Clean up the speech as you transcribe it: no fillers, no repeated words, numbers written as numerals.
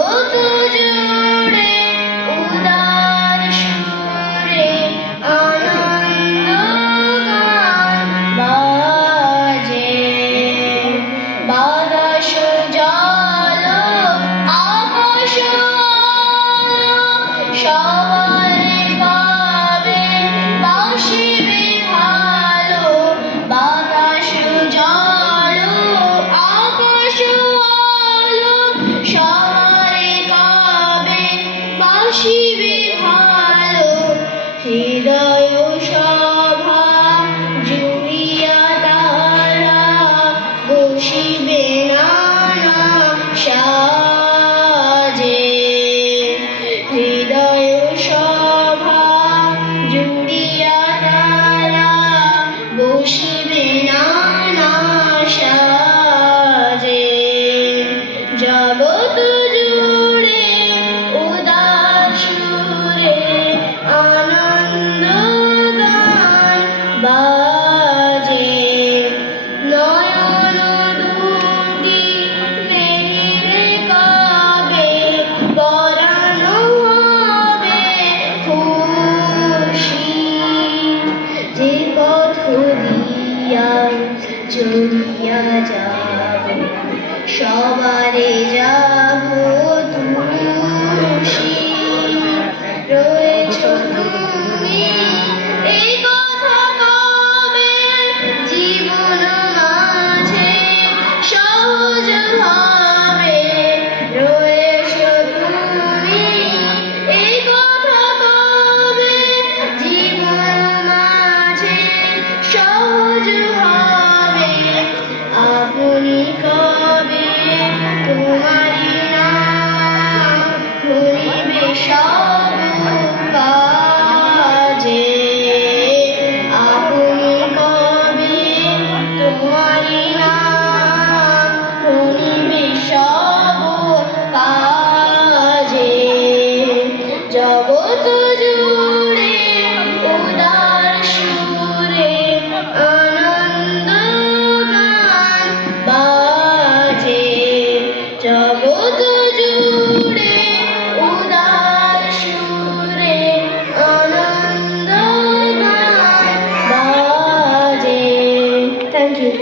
জগৎ জুড়ে উদার সুরে আনন্দ গান বাজে। বাতাস জল আকাশ সবাই পাবে বাসিবে ভালো। বাতাস জল আকাশ সবাই পাবে বাসিবে ভালো। হৃদয় সভা জুড়িয়া তারা বসিবে নানা সাজে। হৃদয় সভা জুড়িয়া তারা বসিবে নানা সাজে। জগৎ জুড়ে উদার সুরে আনন্দ গান বাজে। নয়ন দুটি মেলে কাবে পরাণ হবে খুশি। যে পথ দিয়া চলিয়া যাবে সবারে যাব তুষি। রয়েছ তুমি এই কথা কবে জীবন মাঝে সহজ ভাবে। রয়েছ তুমি এই কথা কবে জীবন মাঝে সহজ ভাবে। আপনি কবে তোমারি নাম ভুলিবে সব কাজে। আপনি কবে তোমারি নাম ভুলিবে সব কাজে। জগৎ জুড়ে উদার সুরে আনন্দ গান বাজে। জগৎ জুড়ে উদার সুরে আনন্দ গান বাজে। Thank you.